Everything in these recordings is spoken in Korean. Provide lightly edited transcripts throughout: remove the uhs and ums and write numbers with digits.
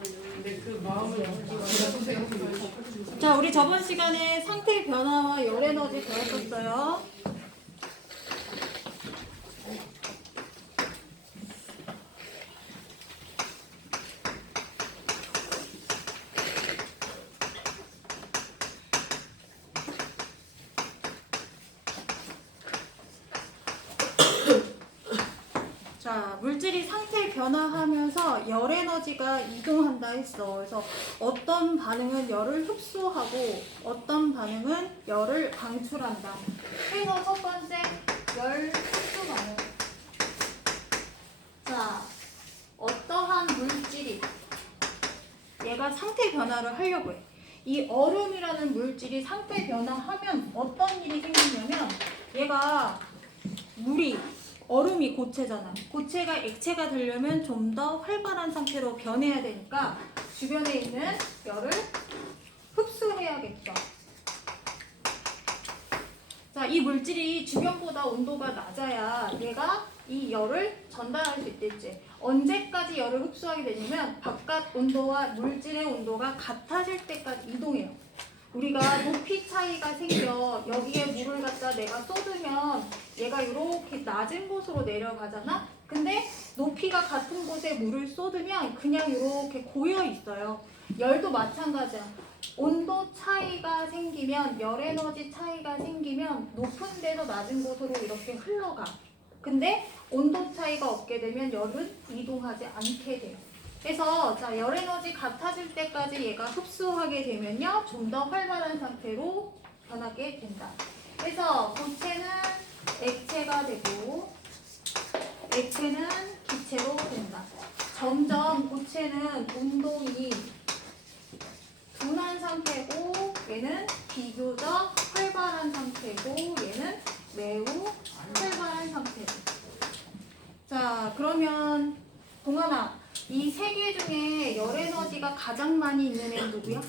근데 그 마음을 자, 우리 저번 시간에 상태 변화와 열 에너지 배웠었어요. 자, 물질이 상태 변화하면서 열 에너지가 이동한다 했어. 그래서 어떤 반응은 열을 흡수하고 어떤 반응은 열을 방출한다. 그래서 첫 번째 열 흡수 반응. 자, 어떠한 물질이 얘가 상태 변화를 하려고 해. 이 얼음이라는 물질이 상태 변화하면 어떤 일이 생기냐면 얘가 물이 얼음이 고체잖아. 고체가 액체가 되려면 좀 더 활발한 상태로 변해야 되니까 주변에 있는 열을 흡수해야겠죠. 자, 이 물질이 주변보다 온도가 낮아야 얘가 이 열을 전달할 수 있겠지. 언제까지 열을 흡수하게 되냐면 바깥 온도와 물질의 온도가 같아질 때까지 이동해요. 우리가 높이 차이가 생겨 여기에 물을 갖다 내가 쏟으면 얘가 이렇게 낮은 곳으로 내려가잖아? 근데 높이가 같은 곳에 물을 쏟으면 그냥 이렇게 고여 있어요. 열도 마찬가지야. 온도 차이가 생기면, 열 에너지 차이가 생기면 높은 데서 낮은 곳으로 이렇게 흘러가. 근데 온도 차이가 없게 되면 열은 이동하지 않게 돼요. 그래서 자, 열 에너지 같아질 때까지 얘가 흡수하게 되면요, 좀 더 활발한 상태로 변하게 된다. 그래서 고체는 액체가 되고 액체는 기체로 된다. 점점 고체는 운동이 둔한 상태고 얘는 비교적 활발한 상태고 얘는 매우 활발한 상태고. 자, 그러면 동아나, 이 세 개 중에 열 에너지가 가장 많이 있는 애는 누구야?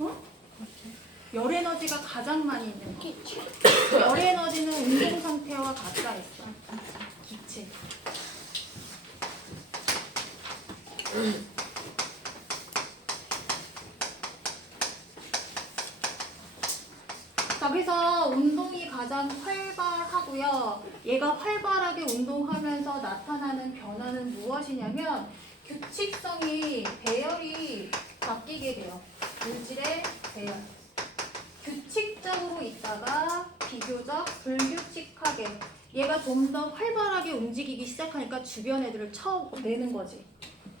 어? 열 에너지가 가장 많이 있는 거. 열 에너지는 운동 상태와 같다 했어. 기체. 자, 그래서 운동이 가장 활발하고요. 얘가 활발하게 운동하면서 나타나는 변화는 무엇이냐면 규칙성이, 배열이 바뀌게 돼요. 물질의 배열. 규칙적으로 있다가 비교적 불규칙하게, 얘가 좀 더 활발하게 움직이기 시작하니까 주변 애들을 쳐내는 거지.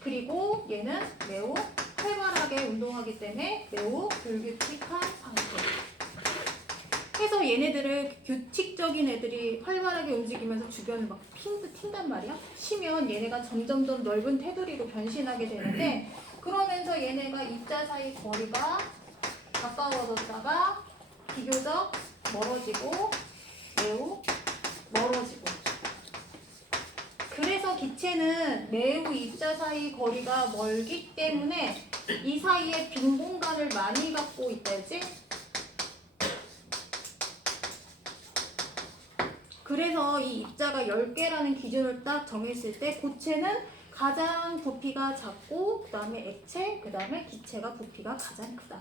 그리고 얘는 매우 활발하게 운동하기 때문에 매우 불규칙한 상태. 그래서 얘네들을, 규칙적인 애들이 활발하게 움직이면서 주변을 막 튄단 말이야. 쉬면 얘네가 점점점 넓은 테두리로 변신하게 되는데, 그러면서 얘네가 입자 사이 거리가 가까워졌다가 비교적 멀어지고 매우 멀어지고. 그래서 기체는 매우 입자 사이 거리가 멀기 때문에 이 사이에 빈 공간을 많이 갖고 있다지. 그래서 이 입자가 10개라는 기준을 딱 정했을 때 고체는 가장 부피가 작고 그 다음에 액체, 그 다음에 기체가 부피가 가장 크다.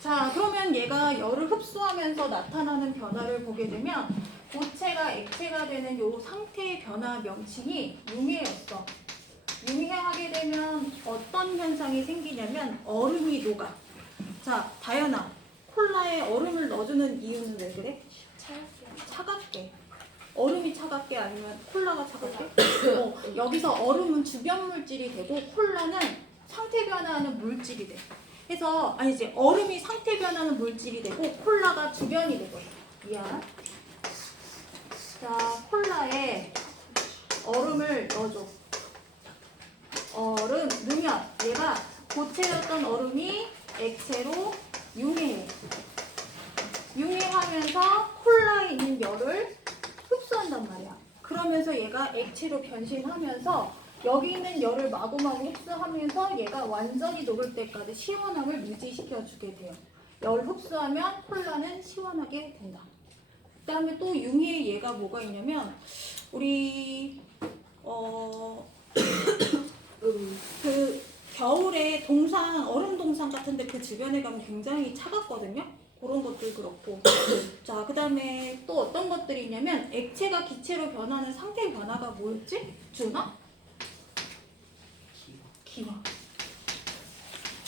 자, 그러면 얘가 열을 흡수하면서 나타나는 변화를 보게 되면 고체가 액체가 되는 요 상태의 변화 명칭이 융해였어. 융해하게 되면 어떤 현상이 생기냐면 얼음이 녹아. 자, 다현아, 콜라에 얼음을 넣어주는 이유는 왜 그래? 차갑게. 얼음이 차갑게 아니면 콜라가 차갑게? 여기서 얼음은 주변 물질이 되고 콜라는 상태 변화하는 물질이 돼. 그래서 아니지, 얼음이 상태 변하는 물질이 되고 콜라가 주변이 되거든. 미안. 자, 콜라에 얼음을 넣어줘. 얼음 넣으면 얘가 고체였던 얼음이 액체로 융해해. 융해하면서 콜라에 있는 열을 흡수한단 말이야. 그러면서 얘가 액체로 변신하면서 여기 있는 열을 마구마구 흡수하면서 얘가 완전히 녹을 때까지 시원함을 유지시켜주게 돼요. 열 흡수하면 콜라는 시원하게 된다. 그다음에 또 융의 예가 뭐가 있냐면 우리 그 겨울에 동산 얼음 동산 같은데 그 주변에 가면 굉장히 차갑거든요. 그런 것들 그렇고. 자, 그다음에 또 어떤 것들이 있냐면 액체가 기체로 변하는 상태 변화가 뭐였지? 준아? 기화.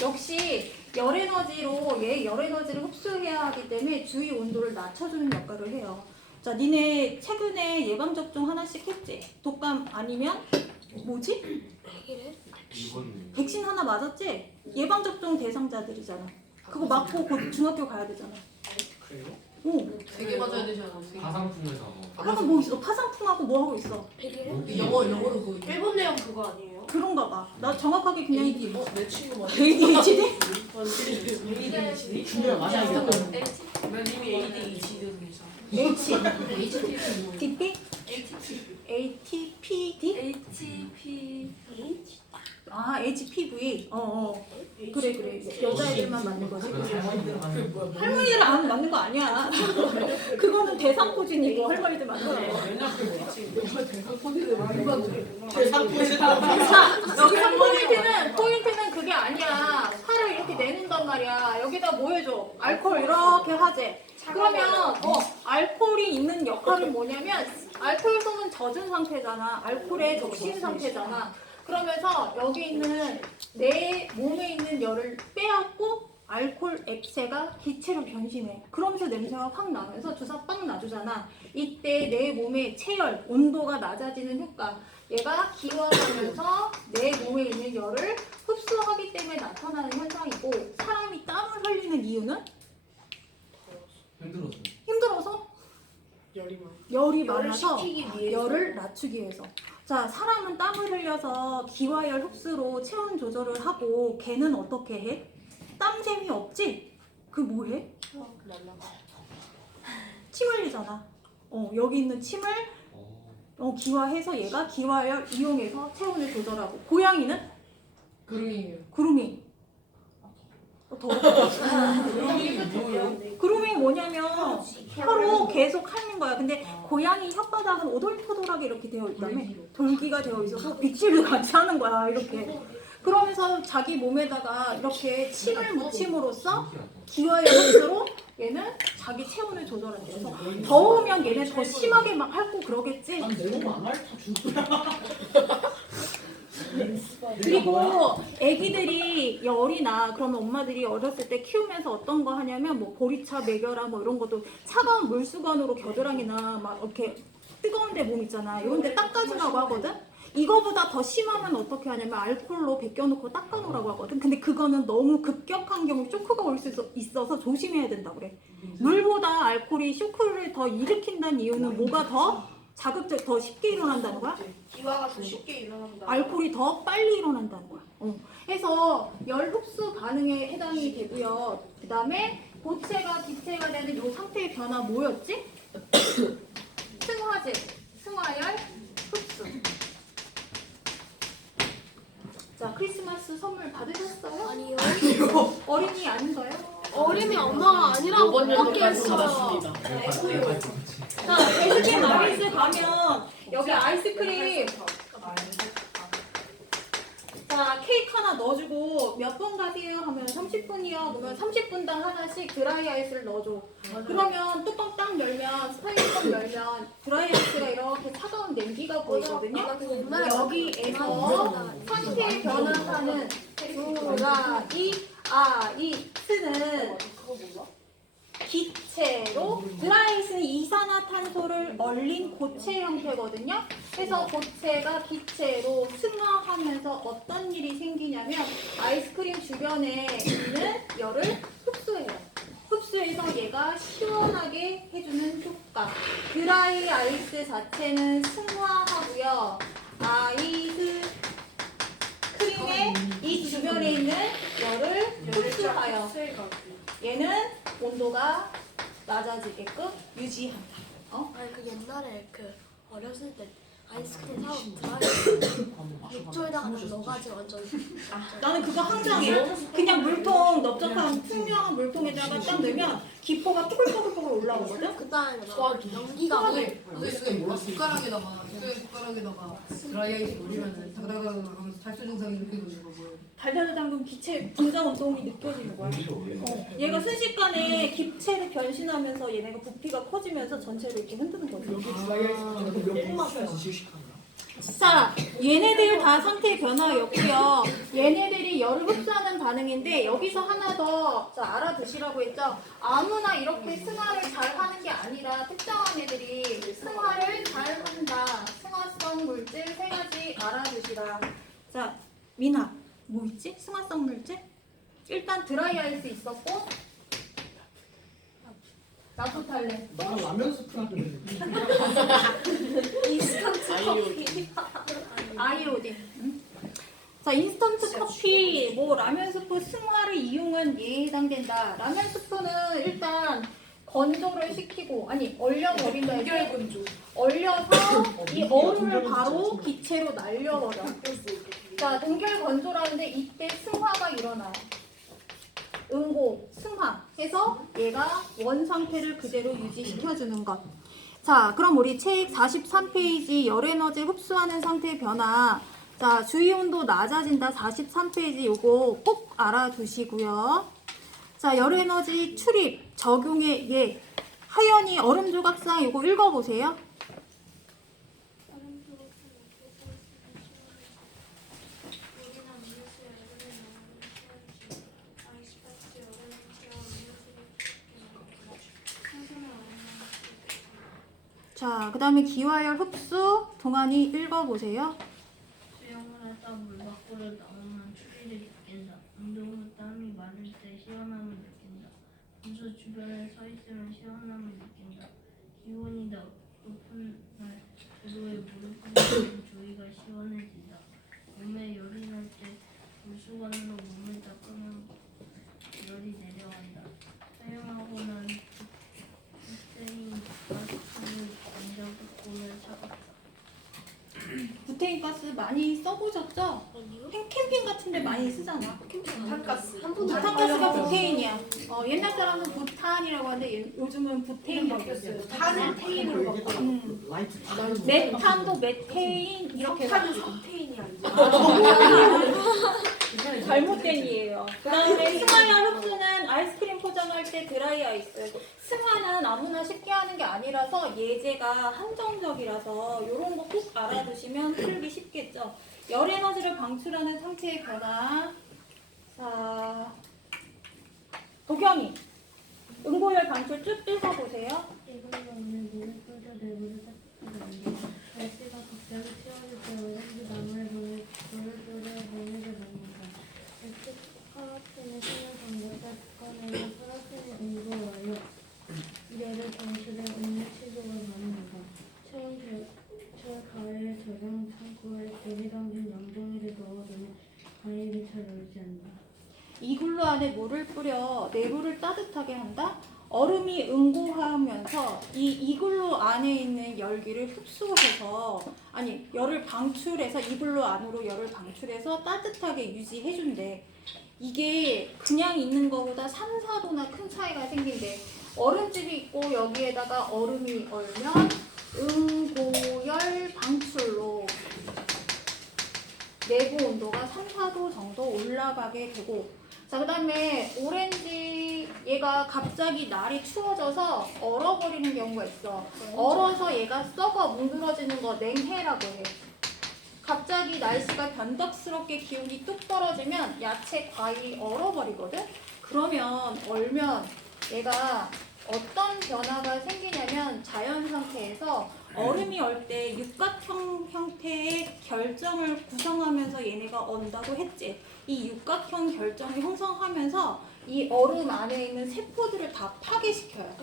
역시 열 에너지로 열 에너지를 흡수해야 하기 때문에 주위 온도를 낮춰주는 역할을 해요. 자, 니네 최근에 예방 접종 하나씩 했지? 독감 아니면 뭐지? 백신 하나 맞았지? 예방 접종 대상자들이잖아. 그거 맞고 곧 중학교 가야 되잖아. 그래요? 오. 3개 맞아야 되지 않아? 화상품에서 하고 뭐 있어? 파상풍하고 뭐 하고 있어? 영어로 그거 일본 내용 그거 아니에요? 그런가 봐. 나 정확하게 그냥 AD 뭐? 내 친구 맞아. ADHD? ADHD? 중요한 맞아 이거. 난 이미 ADHD 중이죠. H, HTTP 뭐야? DP, HTTP ATPD? HTTP 아, HPV. 그래. 여자애들만 맞는 거지. 할머니들 안 맞는 거 아니야. 그거는 대상포진이고 할머니들 맞는 거야. 자, 여기서 포인트는 그게 아니야. 살을 이렇게 내놓는단 말이야. 여기다 뭐 해줘? 알코올 이렇게 하지. 그러면 알코올이 있는 역할은 뭐냐면 알코올성은 젖은 상태잖아. 알코올에 적신 상태잖아. 그러면서 여기 있는 내 몸에 있는 열을 빼앗고 알코올 액체가 기체로 변신해. 그러면서 냄새가 확 나면서 주사 빵 놔주잖아. 이때 내 몸의 체열, 온도가 낮아지는 효과. 얘가 기화하면서 내 몸에 있는 열을 흡수하기 때문에 나타나는 현상이고, 사람이 땀을 흘리는 이유는 힘들어서 열이 많아서 열을 낮추기 위해서. 자, 사람은 땀을 흘려서 기화열 흡수로 체온 조절을 하고 걔는 어떻게 해? 땀샘이 없지? 그 뭐해? 침 흘리잖아. 여기 있는 침을 기화해서 얘가 기화열 이용해서 체온을 조절하고. 고양이는? 그rum이에요. 그루밍. 그루밍이 뭐냐면 혀로 계속 핥는 거야. 근데 고양이 혓바닥은 오돌토돌하게 이렇게 되어 있다며. 돌기가 되어 있어서 빗질을 같이 하는 거야. 이렇게. 그러면서 자기 몸에다가 이렇게 침을 묻힘으로써 기화의 흡수로 얘는 자기 체온을 조절한대. 그래서 더우면 얘네 더 심하게 막 핥고 그러겠지. 그리고 애기들이 열이 나 그러면 엄마들이 어렸을 때 키우면서 어떤 거 하냐면 뭐 보리차 먹여라 뭐 이런 것도 차가운 물수건으로 겨드랑이나 막 이렇게 뜨거운 데 몸 있잖아. 이런 데 닦아주라고 하거든. 이거보다 더 심하면 어떻게 하냐면 알코올로 벗겨놓고 닦아놓으라고 하거든. 근데 그거는 너무 급격한 경우 쇼크가 올 수 있어서 조심해야 된다고 그래. 물보다 알코올이 쇼크를 더 일으킨다는 이유는 뭐가 더 자극적 더 쉽게 일어난다는 거야? 기화가 더 쉽게 일어난다. 알코올이 더 빨리 일어난다는 거야. 해서 열 흡수 반응에 해당이 되고요. 그 다음에 고체가 기체가 되는 이 상태의 변화 뭐였지? 승화제, 승화열 흡수. 자, 크리스마스 선물 받으셨어요? 아니요. 어린이 아닌가요? 어림이 엄마가 아니라고 밖에 했어요. 자, 베스킨 라빈스 가면 여기 아이스크림 자, 케이크 하나 넣어주고 몇 분 가세요? 하면 30분이요. 그러면 30분당 하나씩 드라이 아이스를 넣어줘. 그러면 뚜껑 딱 열면 스타일링 열면 드라이 아이스가 이렇게 차가운 냉기가 보이거든요. 여기에서 상태 변화하는 드라이 아이스는 기체로 드라이스는 이산화탄소를 얼린 고체 형태거든요. 그래서 고체가 기체로 승화하면서 어떤 일이 생기냐면 아이스크림 주변에 있는 열을 흡수해요. 흡수해서 얘가 시원하게 해주는 효과. 드라이 아이스 자체는 승화하고요. 아이스 크림의 이 주변에 있는 열을 흡수하여 얘는 온도가 낮아지게끔 유지한다. 아니 그 옛날에 그 어렸을 때 아이스크림 사오고 욕조에다가 넣어가지고 완전 나는 그거 항상 해. 그냥 물통 넓적한 투명한 물통에다가 딱 넣으면 기포가 뽀글뽀글뽀글 올라오거든. 그다음에 막 연기가 숟가락에다가 드라이아이스 올리면은 다다다다 하면서 탈수 증상이 느껴지는 거 뭐예요? 달달을 담근 기체 분자 운동이 느껴지는 거야. 얘가 순식간에 기체로 변신하면서 얘네가 부피가 커지면서 전체를 이렇게 흔드는 거지. 자, 얘네들 다 상태 변화였고요. 얘네들이 열을 흡수하는 반응인데 여기서 하나 더 알아두시라고 했죠. 아무나 이렇게 승화를 잘 하는 게 아니라 특정한 애들이 승화를 잘 한다. 승화성 물질 세 가지 알아두시라. 자, 미나, 뭐 있지? 승화성 물질? 일단 드라이아이스 있었고 나프탈렌. 나는 라면 스프 인스턴트 커피. 아이오딘. 자, 인스턴트 커피, 뭐 라면 스프 승화를 이용한 예에 해당된다. 라면 스프는 일단 건조를 시키고, 아니 얼려버린다 해서 건조. 얼려서 이 얼음을 바로 기체로 날려버려. 자, 동결 건조라는데 이때 승화가 일어나요. 응고, 승화 해서 얘가 원 상태를 그대로 유지시켜주는 것. 자, 그럼 우리 책 43페이지 열에너지 흡수하는 상태 변화. 자, 주위 온도 낮아진다 43페이지 요거 꼭 알아두시고요. 자, 열에너지 출입 적용의 예. 하연이 얼음 조각상 요거 읽어보세요. 자, 그 다음에 기화열 흡수 동안이 읽어보세요. 수영을 하다 물 밖으로 나오면 추위를 느낀다. 운동 후 땀이 마를 때 시원함을 느낀다. 분수 주변에 서 있으면 시원함을 느낀다. 기온이 높은 날 도로에 무릎 꿇으면 조이가 시원해진다. 몸에 열이 날 때 물수건으로 몸을 닦으면 열이 내려간다. 사용하고 난 붓대인 마스크를 만져보고 보면 차갑다. 부테인 가스 많이 써보셨죠? 캠핑 같은데 많이 쓰잖아. 탄가스. 한 번도 부탄가스가 부테인이야. 옛날 사람은 부탄이라고 하는데 요즘은 부테인이라고 바뀌었어요. 했어요. 탄을 테인으로 바꿔. 메탄도 메테인 이렇게 탄은 해가지고. 석테인이 아니야. 잘못된 이에요. 그 다음에 승화열 흡수는 아이스크림 포장할 때 드라이 아이스. 승화는 아무나 쉽게 하는 게 아니라서 예제가 한정적이라서 이런 거 꼭 알아두시면 풀기 쉽겠죠. 열 에너지를 방출하는 상태의 변화. 자, 도경이. 응고열 방출 쭉 읽어보세요. 이건 오늘 물을 끓여 내부를 닦는다. 날씨가 갑자기 추워질 때 오렌지 나무에 물을 끓여 내부를 넣는다. 이때 파라핀을 쓰는 방법을 꺼내면 파라핀의 온도 완료. 얘를 방출해 온열 시속을 가능하다. 처음 가위에 저장 창고에 대기 담긴 양동이를 넣어두면 가위를 잘 얼지 않는다. 이글루 안에 물을 뿌려 내부를 따뜻하게 한다. 얼음이 응고하면서 이 이글루 안에 있는 열기를 흡수해서 열을 방출해서 이글루 안으로 열을 방출해서 따뜻하게 유지해준대. 이게 그냥 있는 거보다 3, 4도나 큰 차이가 생긴대. 얼음집이 있고 여기에다가 얼음이 얼면 응고열 방출로 내부 온도가 3, 4도 정도 올라가게 되고, 자, 그 다음에 오렌지 얘가 갑자기 날이 추워져서 얼어버리는 경우가 있어. 얼어서 얘가 썩어 뭉그러지는 거 냉해라고 해. 갑자기 날씨가 변덕스럽게 기온이 뚝 떨어지면 야채, 과일이 얼어버리거든? 그러면 얼면 얘가 어떤 변화가 생기냐면 자연 상태에서 얼음이 얼 때 육각형 형태의 결정을 구성하면서 얘네가 언다고 했지. 이 육각형 결정이 형성하면서 이 얼음 안에 있는 세포들을 다 파괴시켜요.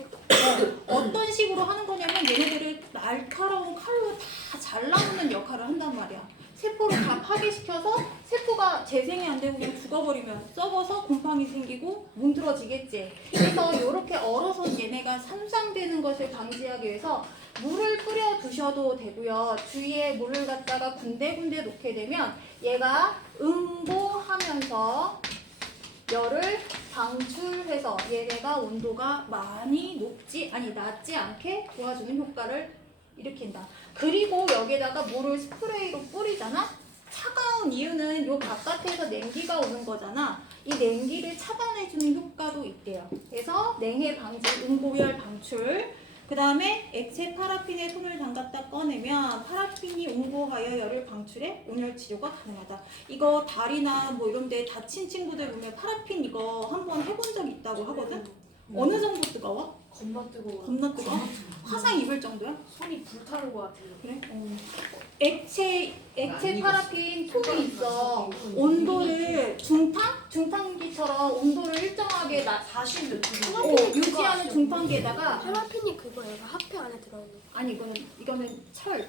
어떤 식으로 하는 거냐면 얘네들을 날카로운 칼로 다 잘라놓는 역할을 한단 말이야. 세포를 다 파괴시켜서 세포가 재생이 안 되고 그냥 죽어버리면 썩어서 곰팡이 생기고 뭉들어지겠지. 그래서 이렇게 얼어서 얘네가 산산되는 것을 방지하기 위해서 물을 뿌려 두셔도 되고요. 주위에 물을 갖다가 군데군데 놓게 되면 얘가 응고하면서 열을 방출해서 얘네가 온도가 많이 낮지 않게 도와주는 효과를 일으킨다. 그리고 여기에다가 물을 스프레이로 뿌리잖아. 차가운 이유는 요 바깥에서 냉기가 오는 거잖아. 이 냉기를 차단해주는 효과도 있대요. 그래서 냉해 방지, 응고열 방출. 그 다음에 액체 파라핀에 손을 담갔다 꺼내면 파라핀이 응고하여 열을 방출해 온열 치료가 가능하다. 이거 다리나 뭐 이런 데 다친 친구들 보면 파라핀 이거 한번 해본 적 있다고 하거든? 어느 정도 뜨거워? 겁나 뜨거워. 겁나 뜨거워? 화상 입을 정도야? 손이 불타는 것 같아요. 그래? 액체 파라핀 통이 있어. 온도를 중탕기처럼 온도를 일정하게 40몇 유지하는 중탕기에다가 파라핀이 그거예요. 화폐 안에 들어있는. 아니 이거는 철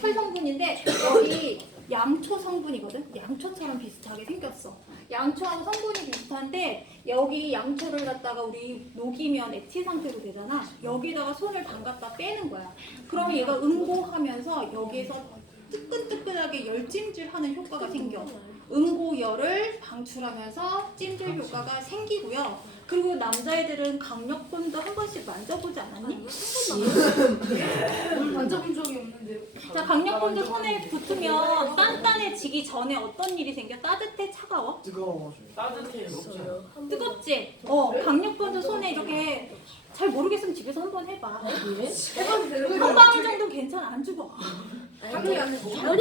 성분인데 여기 양초 성분이거든. 양초처럼 비슷하게 생겼어. 양초하고 성분이 비슷한데 여기 양초를 갖다가 우리 녹이면 액체 상태로 되잖아. 여기다가 손을 담갔다 빼는 거야. 그러면 얘가 응고하면서 여기에서 뜨끈뜨끈하게 열찜질하는 효과가 생겨. 응고열을 방출하면서 찜질 효과가 생기고요. 그리고 남자애들은 강력본도 한 번씩 만져보지 않았니? 만져본 적이 없는데. 자, 강력본도 손에 붙으면 단단해지기 전에 어떤 일이 생겨? 따뜻해? 차가워? 뜨거워져요. 따뜻해요. 뜨겁지? 강력본도 손에 이렇게 잘 모르겠으면 집에서 한번 해봐. 해봐도 되는 한 방울 정도 괜찮아. 안 죽어. 당연히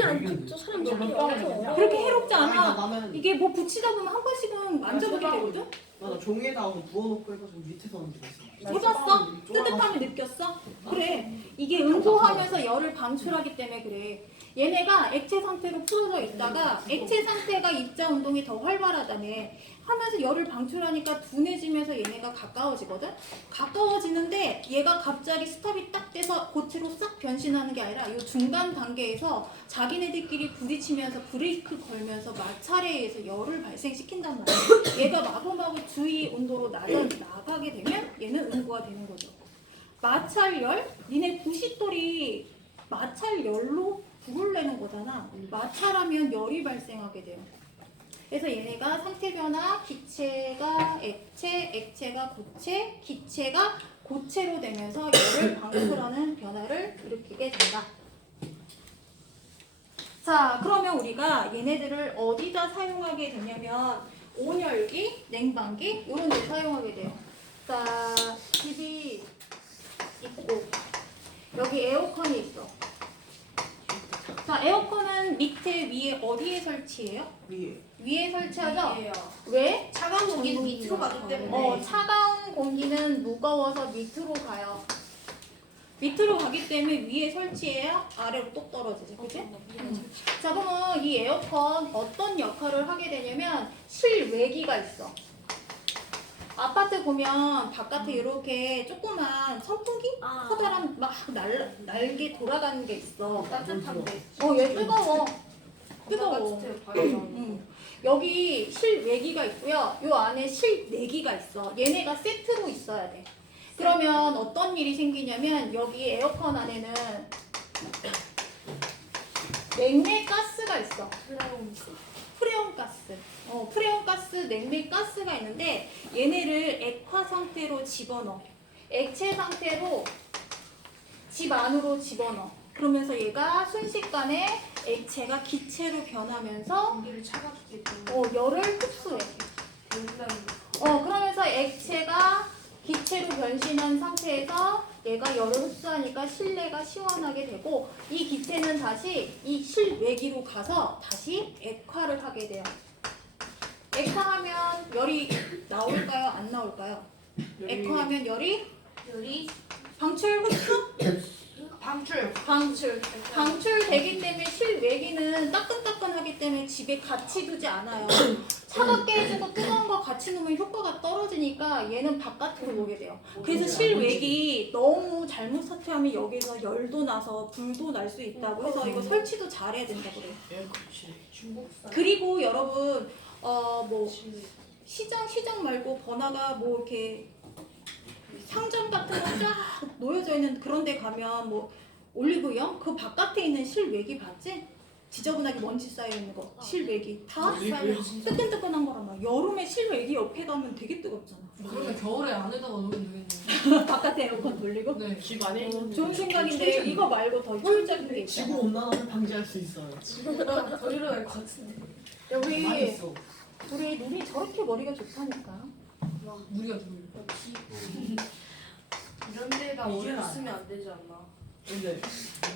안 죽죠. 사람 죽이요. 그렇게 해롭지 않아. 나는 이게 뭐 붙이다 보면 한 번씩은 만져보게 되거든? 나 종이에다 부어놓고 해가지고 밑에서 얹어봤어. 해봤어? 뜨뜻함을 느꼈어? 그래. 이게 응고하면서 열을 방출하기 때문에 그래. 얘네가 액체 상태로 풀어져 있다가 액체 상태가 입자 운동이 더 활발하다며 하면서 열을 방출하니까 둔해지면서 얘네가 가까워지거든? 가까워지는데 얘가 갑자기 스탑이 딱 돼서 고체로 싹 변신하는 게 아니라 이 중간 단계에서 자기네들끼리 부딪히면서 브레이크 걸면서 마찰에 의해서 열을 발생시킨단 말이야. 얘가 마구마구 주위 온도로 나가게 되면 얘는 응고가 되는 거죠. 마찰열? 니네 90돌이 마찰열로 불을 내는 거잖아. 마찰하면 열이 발생하게 돼요. 그래서 얘네가 상태 변화, 기체가 액체, 액체가 고체, 기체가 고체로 되면서 열을 방출하는 변화를 일으키게 된다. 자, 그러면 우리가 얘네들을 어디다 사용하게 되냐면 온열기, 냉방기 이런 데 사용하게 돼요. 자, 집이 있고 여기 에어컨이 있어. 자, 에어컨은 밑에 위에 어디에 설치해요? 위에 설치하죠? 왜? 차가운 공기는 밑으로 가기 때문에. 차가운 공기는 무거워서 밑으로 가요. 밑으로 가기 때문에 위에 설치해야 아래로 똑 떨어지지, 그치? 자, 그러면 이 에어컨 어떤 역할을 하게 되냐면 실외기가 있어. 아파트 보면 바깥에 이렇게 조그만 선풍기? 커다란 막 날개 돌아가는 게 있어. 따뜻한데. 얘 뜨거워. 뜨거워. 따뜻해요. 여기 실외기가 있고요. 요 안에 실내기가 있어. 얘네가 세트로 있어야 돼. 그러면 어떤 일이 생기냐면 여기 에어컨 안에는 냉매 가스가 있어. 프레온 가스. 프레온 가스, 냉매 가스가 있는데 얘네를 액화 상태로 집어넣어. 액체 상태로 집 안으로 집어넣어. 그러면서 얘가 순식간에 액체가 기체로 변하면서 공기를 차갑게 때문에. 열을 흡수해. 그러면서 액체가 기체로 변신한 상태에서 얘가 열을 흡수하니까 실내가 시원하게 되고 이 기체는 다시 이 실외기로 가서 다시 액화를 하게 돼요. 액화하면 열이 나올까요? 안 나올까요? 액화하면 열이 방출 흡수? 방출되기 때문에 실외기는 따끈따끈하기 때문에 집에 같이 두지 않아요. 차갑게 해주고 뜨거운 거 같이 놓으면 효과가 떨어지니까 얘는 바깥으로 오게 돼요. 그래서 실외기 너무 잘못 설치하면 여기서 열도 나서 불도 날 수 있다고 해서 이거 설치도 잘해야 된다고 그래요. 그리고 여러분 시장 말고 번화가 뭐 이렇게 상점 같은 거 쫙 놓여져 있는 그런 데 가면 뭐 올리브영 그 바깥에 있는 실외기 봤지? 지저분하게 먼지 쌓여 있는 거 실외기 다 뜨끈뜨끈한 거란 말이야. 여름에 실외기 옆에 가면 되게 뜨겁잖아. 그러면 겨울에 안에다가 놓으면 되겠네. 바깥에 에어컨 돌리고. 네. 집 안에 있는 좋은 생각인데 이거 말고 더 효율적인 게 있잖아. 지구 온난화를 방지할 수 있어요. 더 일어날 것 같은데. 야, 많이 우리 있어. 눈이 저렇게 머리가 좋다니까. 우리가 누구? 이런 데다 이게 오래 나아. 쓰면 안 되지 않나? 근데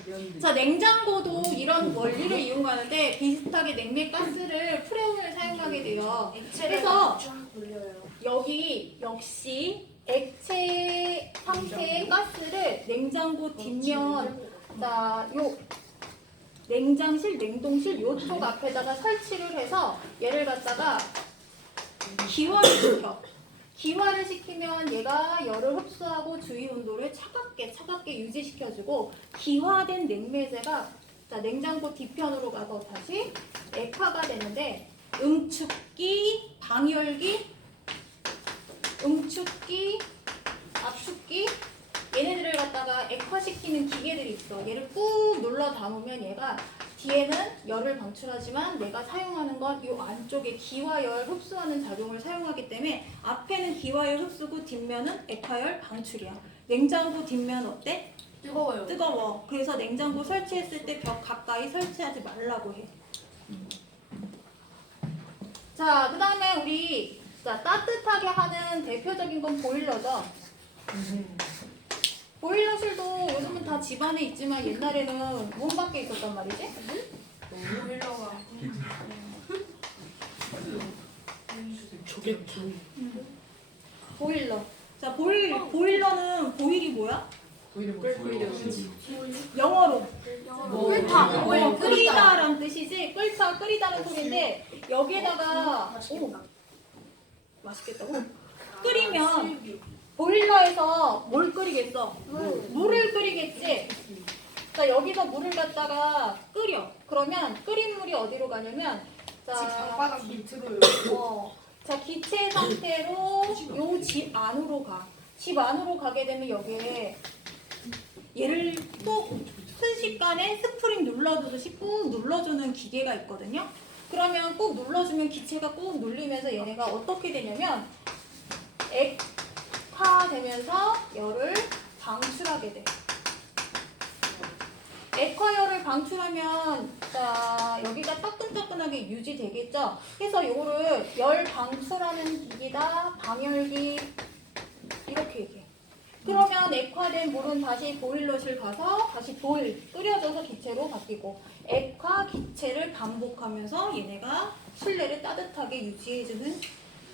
미안한데 자, 냉장고도 이런 원리를 이용하는데 비슷하게 냉매 가스를 프레온을 사용하게 돼요. 그래서 좀 돌려요. 여기 역시 액체 상태의 가스를 냉장고 뒷면, 자, 요 냉장실, 냉동실 요쪽 앞에다가 설치를 해서 얘를 갖다가 기화를 시켜. 기화를 시키면 얘가 열을 흡수하고 주위 온도를 차갑게 유지시켜주고 기화된 냉매제가 자, 냉장고 뒤편으로 가서 다시 액화가 되는데 응축기, 방열기, 응축기, 압축기 얘네들을 갖다가 액화시키는 기계들이 있어. 얘를 꾹 눌러 담으면 얘가 뒤에는 열을 방출하지만 내가 사용하는 건 이 안쪽에 기화열 흡수하는 작용을 사용하기 때문에 앞에는 기화열 흡수고 뒷면은 액화열 방출이야. 냉장고 뒷면 어때? 뜨거워요. 뜨거워. 그래서 냉장고 설치했을 때 벽 가까이 설치하지 말라고 해. 자, 그 다음에 우리 자, 따뜻하게 하는 대표적인 건 보일러죠. 보일러실도 요즘은 다 집안에 있지만 옛날에는 문 밖에 있었단 말이지. 보일러가 조개통 보일러. 자, 보일러는 보일이 뭐야? 영어로 끓다. 끓이다라는 뜻이지. 끓이다는 소리인데 여기에다가 맛있겠다고? 끓이면 보일러에서 뭘 끓이겠어? 물을 끓이겠지. 자, 여기서 물을 갖다가 끓여. 그러면 끓인 물이 어디로 가냐면 집 자, 방바닥 밑으로요. 자, 기체 상태로 요 집 안으로 가. 집 안으로 가게 되면 여기에 얘를 꼭 순식간에 스프링 눌러주듯이 꾹 눌러주는 기계가 있거든요. 그러면 꾹 눌러주면 기체가 꾹 눌리면서 얘네가 어떻게 되냐면 액화되면서 열을 방출하게 돼. 액화열을 방출하면 자, 여기가 따끈따끈하게 유지되겠죠. 그래서 요거를 열 방출하는 기기다, 방열기 이렇게 얘기해. 그러면 액화된 물은 다시 보일러실 가서 다시 끓여져서 기체로 바뀌고 액화 기체를 반복하면서 얘네가 실내를 따뜻하게 유지해주는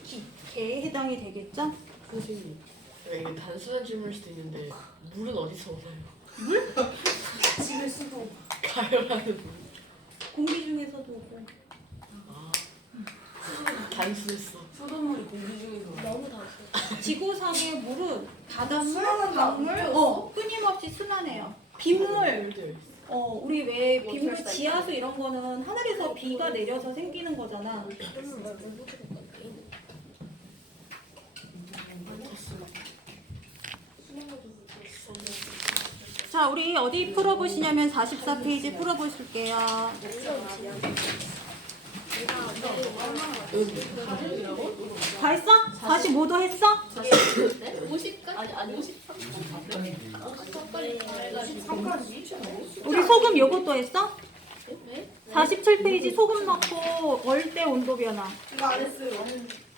기계에 해당이 되겠죠. 선생님, 이게 단순한 질문일 수도 있는데 물은 어디서 오나요? 집에서도 가열하는 물. 공기 중에서도 오고. 아, 단순했어. 수돗물이 공기 중에서 너무 다 지구상의 물은 바닷물, 순환한다. 강물, 끊임없이 순환해요. 빗물, 우리 왜 빗물, 지하수 이런 거는 하늘에서 비가 내려서 생기는 거잖아. 자, 우리 어디 풀어보시냐면 44페이지 풀어보실게요. 다 했어? 45도 했어? 3까지? 우리 소금 요것도 했어? 47페이지 소금 넣고 얼때 온도 변화. 이거 안 했어요.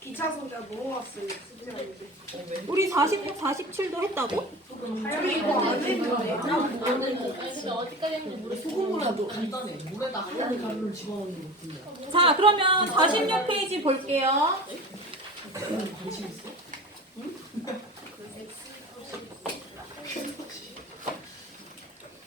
기차 소리가 넘어갔어요. 숙제하는데. 우리 46, 47도 했다고? 우리 이거 안 했는데. 소금물에도 간단해. 물에다 하얀 가루를 집어넣는 거 같은데. 자, 그러면 46페이지 볼게요. 관심 있어?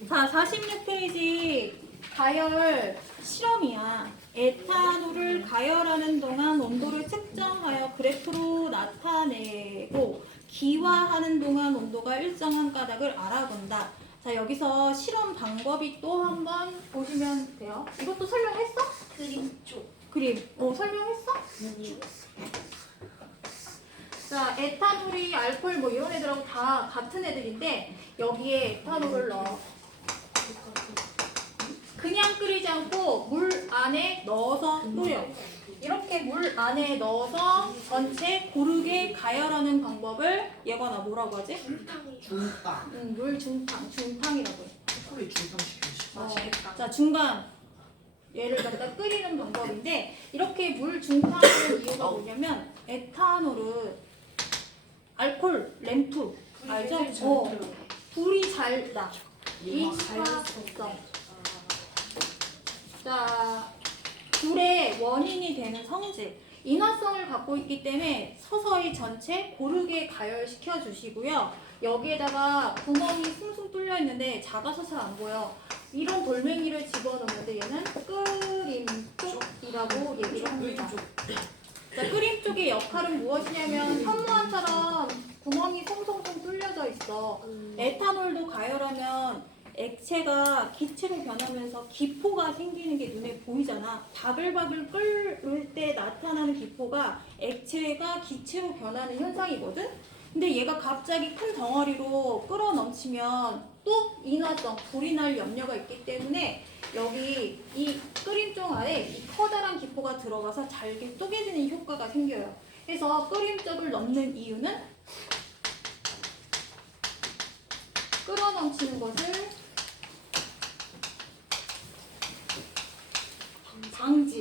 자, 46페이지 가열 실험이야. 에탄올을 가열하는 동안 온도를 측정하여 그래프로 나타내고 기화하는 동안 온도가 일정한 까닭을 알아본다. 자, 여기서 실험 방법이 또 한번 보시면 돼요. 이것도 설명했어? 그림 쪽. 그림. 설명했어? 자, 에탄올이 알코올 뭐 이런 애들하고 다 같은 애들인데 여기에 에탄올을 넣어. 그냥 끓이지 않고 물 안에 넣어서 끓여. 이렇게 물 안에 넣어서 전체 고르게 가열하는 방법을 예건아 뭐라고 하지? 중탕. 물 중탕이라고 해. 초콜릿 중탕 시켜주시. 어, 자, 중간 얘를 갖다 끓이는 방법인데 이렇게 물 중탕을 이유가 뭐냐면 에탄올은 알코올 램프 알죠? 불이 잘 나. 이차성. 자, 불의 원인이 되는 성질. 인화성을 갖고 있기 때문에 서서히 전체 고르게 가열시켜 주시고요. 여기에다가 구멍이 숭숭 뚫려 있는데 작아서 잘 안 보여. 이런 돌멩이를 집어넣는데 얘는 끓임쪽이라고 얘기를 합니다. 자, 끓임쪽의 역할은 무엇이냐면 현무암처럼 구멍이 송송송 뚫려져 있어. 에탄올도 가열하면 액체가 기체로 변하면서 기포가 생기는 게 눈에 보이잖아. 바글바글 끓을 때 나타나는 기포가 액체가 기체로 변하는 현상이거든. 근데 얘가 갑자기 큰 덩어리로 끓어 넘치면 또 인화성, 불이 날 염려가 있기 때문에 여기 이 끓임쪽 안에 이 커다란 기포가 들어가서 잘게 쪼개지는 효과가 생겨요. 그래서 끓임쪽을 넣는 이유는 끓어 넘치는 것을 방지.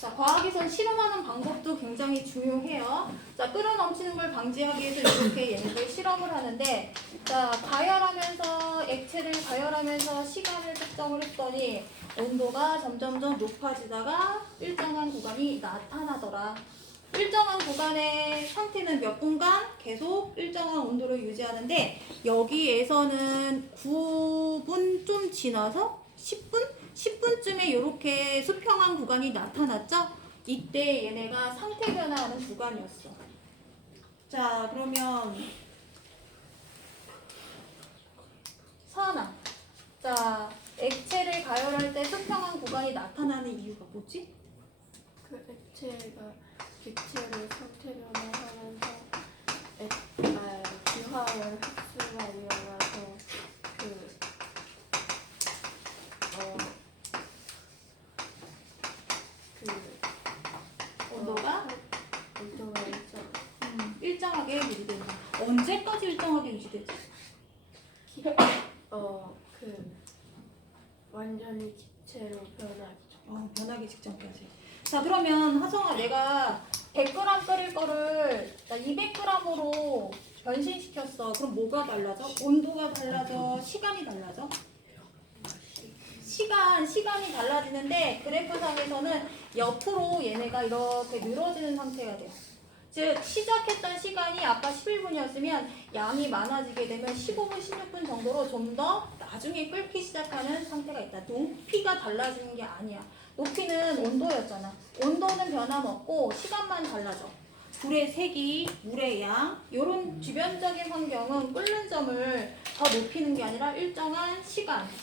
자, 과학에서 실험하는 방법도 굉장히 중요해요. 자, 끓어 넘치는 걸 방지하기 위해서 이렇게 얘네들 실험을 하는데, 자, 가열하면서 액체를 가열하면서 시간을 측정을 했더니 온도가 점점점 높아지다가 일정한 구간이 나타나더라. 일정한 구간의 상태는 몇 분간 계속 일정한 온도를 유지하는데 여기에서는 9분 좀 지나서 10분쯤에 이렇게 수평한 구간이 나타났죠? 이때 얘네가 상태 변화하는 구간이었어. 자, 그러면 서은아, 자, 액체를 가열할 때 수평한 구간이 나타나는 이유가 뭐지? 그 액체가 기체를 상태 변화하면서 기화열 흡수가 일어나서 온도가 일정 일정하게 유지된다. 언제까지 일정하게 유지되지? 완전히 기체로 변하기. 변하기 직전까지. 자, 그러면 하성아, 내가 100g 끓일 거를 200g으로 변신시켰어. 그럼 뭐가 달라져? 온도가 달라져? 시간이 달라져? 시간이 달라지는데 그래프상에서는 옆으로 얘네가 이렇게 늘어지는 상태가 돼요. 즉 시작했던 시간이 아까 11분이었으면 양이 많아지게 되면 15분, 16분 정도로 좀 더 나중에 끓기 시작하는 상태가 있다. 높이가 달라지는 게 아니야. 높이는 온도였잖아. 온도는 변함없고 시간만 달라져. 불의 색이, 물의 양, 이런 주변적인 환경은 끓는 점을 더 높이는 게 아니라 일정한 시간,